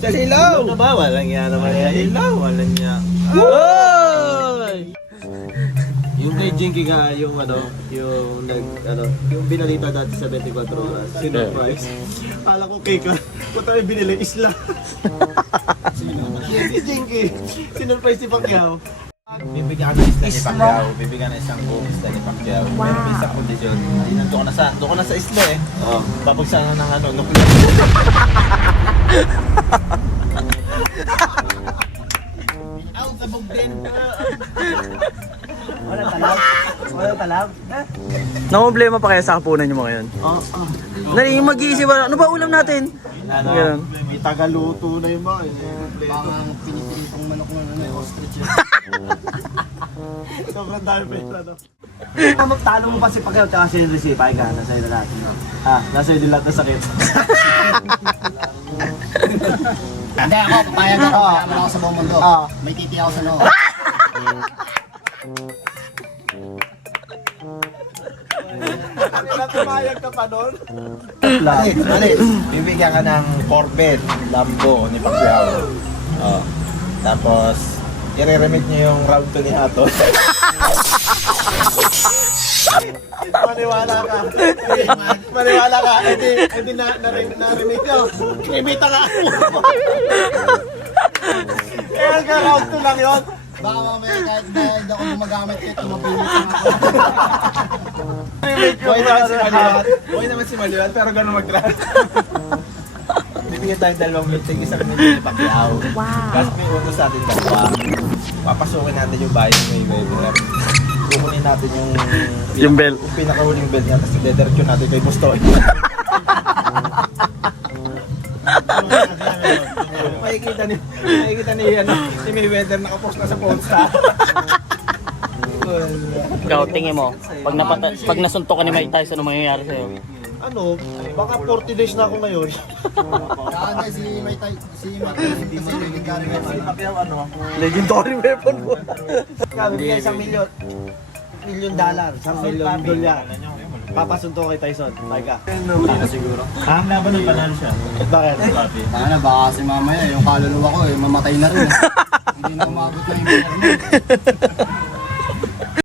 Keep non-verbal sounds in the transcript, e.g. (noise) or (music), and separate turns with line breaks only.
Sa ilaw! Ano ba? Walang yan naman yan. Ilaw, walang yan.
Oy! (laughs)
Yung kay Jinky nga, yung ano, yung nag, ano, yung binalita dati sa 24 oras, sinurprise. Kala ko cake lang. Punta may binili, isla. (laughs) si Jinky, sinurprise si Pacquiao. Bibigyan ng isla ni Pacquiao, bibigyan ng isang buong isla ni Pacquiao. Wow. Pero may isang kondisyon. Ayun, nandun ka na sa, doon ka na sa isla eh. Oo. Babagsan na ng ano, nuclear. Out sa bugdin. Wala talab. Wala talab.
Namumblema pa kaya sa kapunan nyo mga yun?
Oo. Oh,
Nari, mag-iisip, ano ba ulam natin?
Ano,
Ganun.
may tagaluto na yung mga yun.
Parang pinipilitong manok ng ano, ostrich yun. (laughs)
Sobrang dami pa yun, ano.
Talo, talo mo pa si Pacquiao at si Henry C. Pahinga, nasa na natin. Ah, nasa din lahat ng sakit. (laughs)
Hindi ako, papayag ako. Mayaman ako sa buong mundo.
Ah.
May titi ako sa noo.
Kailan tumayag ka pa nun?
Lang.
Alis, bibigyan ka ng Corvette, Lambo ni Pacquiao. Oh. Tapos, i-remit niyo yung round 2 ni Hato. (laughs) Maniwala ka. Maniwala ka. Hindi, hindi na, na, na remit nyo. Remit ka. Kaya ka round 2 lang yun.
Baka mamaya kahit hindi ako gumagamit ito, mapilit ako.
Boy naman si Maliwan. Boy naman si Maliwan, pero ganun mag-run. (laughs) Bibigyan tayo dalawang meeting, isang meeting ni Pacquiao. Wow. Kasi may uno sa atin dalawa. Papasukin natin yung bahay ni Mayweather. Kukunin natin yung...
Yung belt.
Yung pinakahuling belt niya, tapos dediretso natin kay Bustoy. (laughs) makikita ni makikita ni ano ni Mayweather nakapost na sa Polestar.
Ikaw, tingin mo, pag, napata pag nasuntok ka ni Mike Tyson, ano mangyayari sa'yo?
Ano, baka 40 days na ako ngayon.
Kaya hindi, si May Tay, si May hindi si Gary Weapon.
ano?
Legendary weapon mo.
Sabi niya isang milyon. Milyon dollar, isang milyon dolyar. Papasunto kay Tyson.
Huli na siguro. Ha? Laban ng panalo siya.
Bakit?
Baka na, baka si mamaya, yung kaluluwa ko, eh, mamatay na rin. (laughs) Hindi na umabot na yung